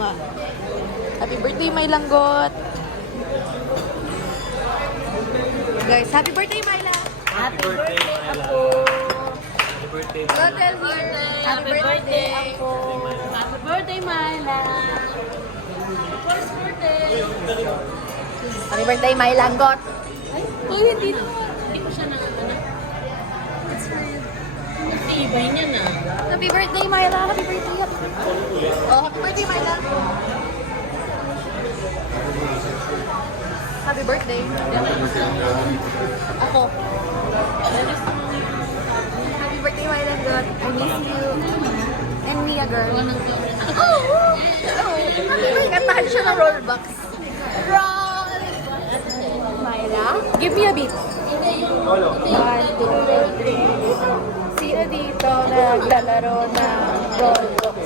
nga. Happy birthday, my langgot! Guys, happy birthday, Myla! Happy birthday, Ako! Happy birthday, Hotel here! Happy birthday, ako! Happy birthday, Myla! First birthday! Happy birthday, my langgot! Uy, hindi ko siya nanganak. It's weird. Tibay niya na. Happy birthday, Myla! Happy birthday! Oh, happy birthday, Myla! Happy birthday! Ako. Happy birthday, my langgot! I miss you. And me, a girl. Oh! Kantahan siya ng rollbox. Roll! Myla, give me a beat. 1, 2, 3. Sino dito naglalaro ng rollbox?